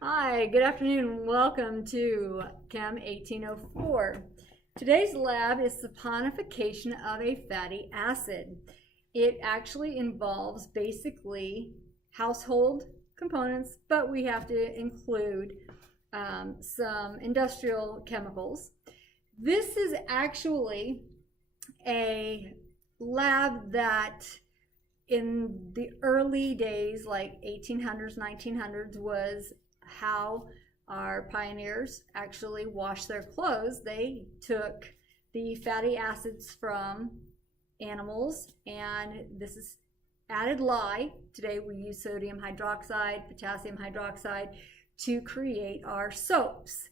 Hi, good afternoon. Welcome to Chem 1804. Today's lab is saponification of a fatty acid. It actually involves basically household components, but we have to include some industrial chemicals. This is actually a lab that in the early days, like 1800s, 1900s, was how our pioneers actually washed their clothes. They took the fatty acids from animals, and this is added lye. Today we use sodium hydroxide, potassium hydroxide to create our soaps.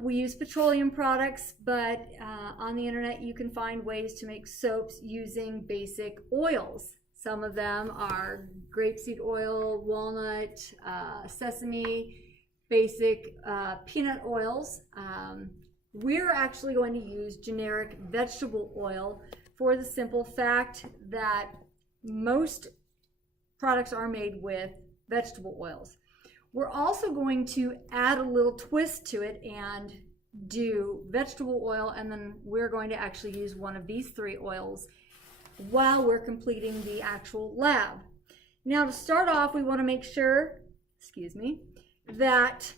We use petroleum products, but on the internet you can find ways to make soaps using basic oils. Some of them are grapeseed oil, walnut, sesame, basic peanut oils. We're actually going to use generic vegetable oil for the simple fact that most products are made with vegetable oils. We're also going to add a little twist to it and do vegetable oil, and then we're going to actually use one of these three oils while we're completing the actual lab. Now, to start off, we want to make sure, that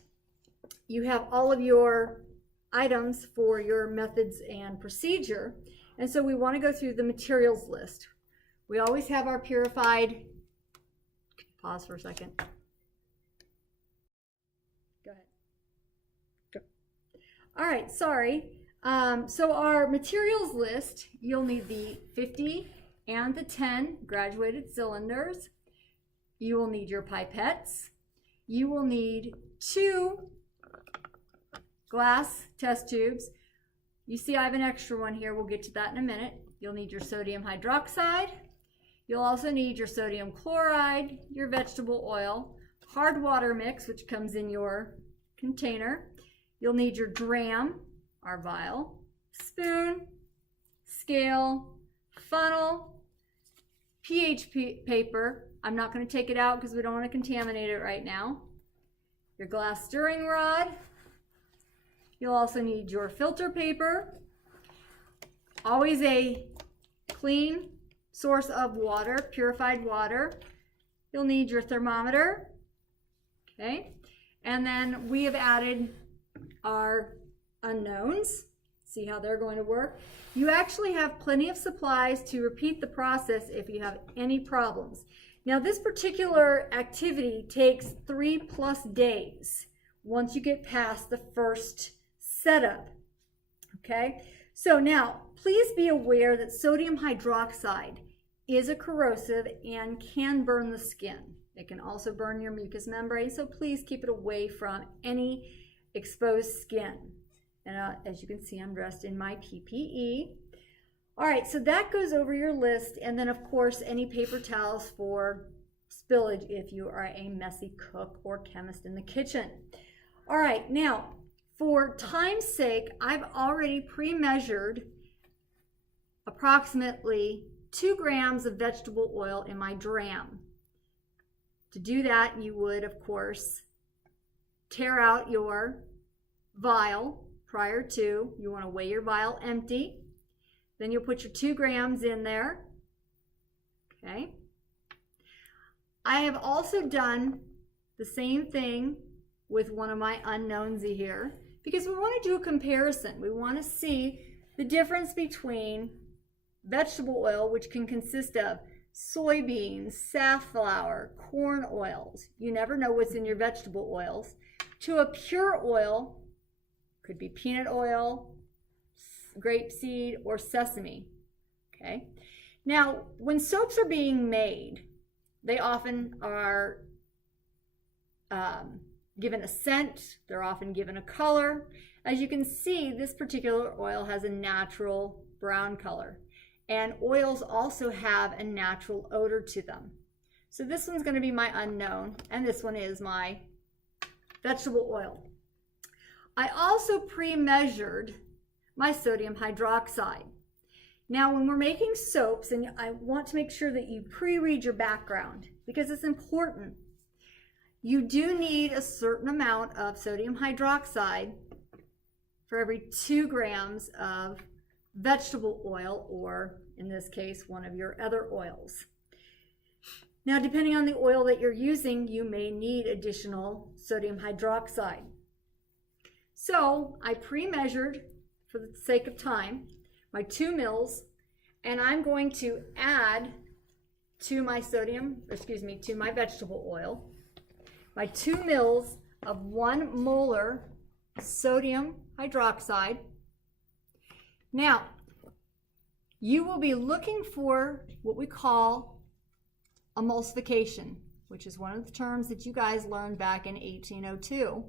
you have all of your items for your methods and procedure. And so we want to go through the materials list. We always have our purified, pause for a second. Go ahead. Go. All right, sorry. So our materials list, you'll need the 50 and the 10 graduated cylinders. You will need your pipettes. You will need 2 glass test tubes. You see I have an extra one here. We'll get to that in a minute. You'll need your sodium hydroxide. You'll also need your sodium chloride, your vegetable oil, hard water mix, which comes in your container. You'll need your dram, our vial, spoon, scale, funnel, pH paper. I'm not going to take it out because we don't want to contaminate it right now. Your glass stirring rod. You'll also need your filter paper. Always a clean source of water, purified water. You'll need your thermometer. Okay. And then we have added our unknowns. See how they're going to work. You actually have plenty of supplies to repeat the process if you have any problems. Now, this particular activity takes 3+ days once you get past the first setup. Okay, so now please be aware that sodium hydroxide is a corrosive and can burn the skin. It can also burn your mucous membrane, so please keep it away from any exposed skin. And as you can see, I'm dressed in my PPE. All right, so that goes over your list, and then of course any paper towels for spillage if you are a messy cook or chemist in the kitchen. All right, now for time's sake, I've already pre-measured approximately 2 grams of vegetable oil in my dram. To do that, you would of course tear out your vial prior to. You want to weigh your vial empty. Then you'll put your 2 grams in there. Okay. I have also done the same thing with one of my unknowns here because we want to do a comparison. We want to see the difference between vegetable oil, which can consist of soybeans, safflower, corn oils. You never know what's in your vegetable oils, to a pure oil. Could be peanut oil, grapeseed, or sesame. Okay. Now, when soaps are being made, they often are given a scent. They're often given a color. As you can see, this particular oil has a natural brown color, and oils also have a natural odor to them. So this one's going to be my unknown, and this one is my vegetable oil. I also pre-measured my sodium hydroxide. Now, when we're making soaps, and I want to make sure that you pre-read your background because it's important. You do need a certain amount of sodium hydroxide for every 2 grams of vegetable oil, or in this case, one of your other oils. Now, depending on the oil that you're using, you may need additional sodium hydroxide. So I pre-measured, for the sake of time, my 2 mils, and I'm going to add to my to my vegetable oil, my 2 mils of 1 molar sodium hydroxide. Now, you will be looking for what we call emulsification, which is one of the terms that you guys learned back in 1802.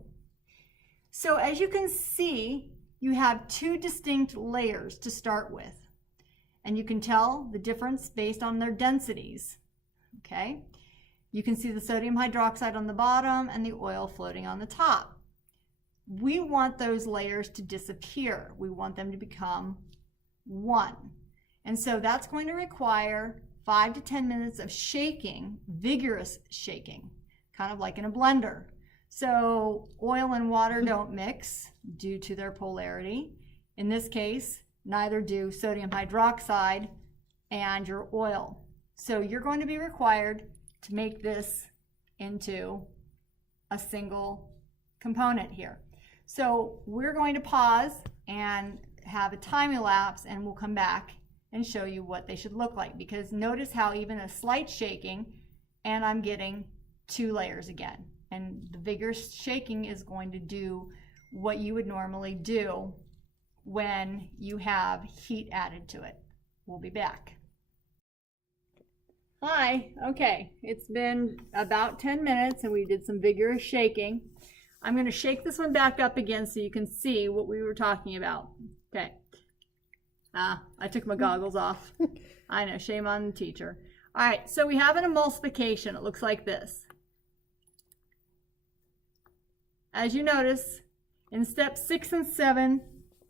So as you can see, you have 2 distinct layers to start with, and you can tell the difference based on their densities. Okay, you can see the sodium hydroxide on the bottom and the oil floating on the top. We want those layers to disappear. We want them to become one. And so that's going to require 5 to 10 minutes of shaking, vigorous shaking, kind of like in a blender. So oil and water don't mix due to their polarity. In this case, neither do sodium hydroxide and your oil. So you're going to be required to make this into a single component here. So we're going to pause and have a time elapse, and we'll come back and show you what they should look like, because notice how even a slight shaking and I'm getting 2 layers again. And the vigorous shaking is going to do what you would normally do when you have heat added to it. We'll be back. Hi, okay, it's been about 10 minutes and we did some vigorous shaking. I'm going to shake this one back up again so you can see what we were talking about. Okay. I took my goggles off. I know, shame on the teacher. All right, so we have an emulsification. It looks like this. As you notice, in steps 6 and 7,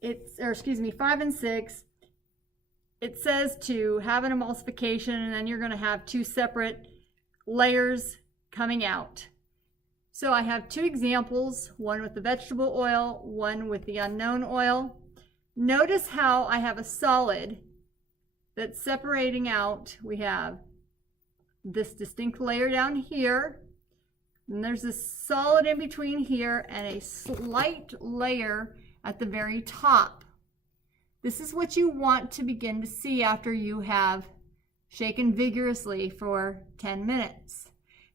5 and 6, it says to have an emulsification, and then you're going to have 2 separate layers coming out. So I have 2 examples, one with the vegetable oil, one with the unknown oil. Notice how I have a solid that's separating out. We have this distinct layer down here, and there's a solid in between here, and a slight layer at the very top. This is what you want to begin to see after you have shaken vigorously for 10 minutes.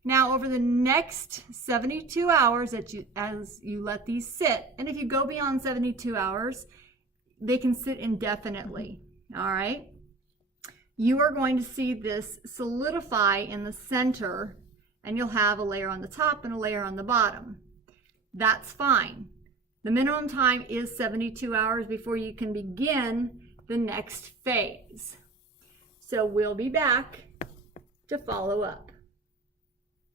Now, over the next 72 hours as you let these sit, and if you go beyond 72 hours, they can sit indefinitely, all right? You are going to see this solidify in the center, and you'll have a layer on the top and a layer on the bottom. That's fine. The minimum time is 72 hours before you can begin the next phase. So we'll be back to follow up.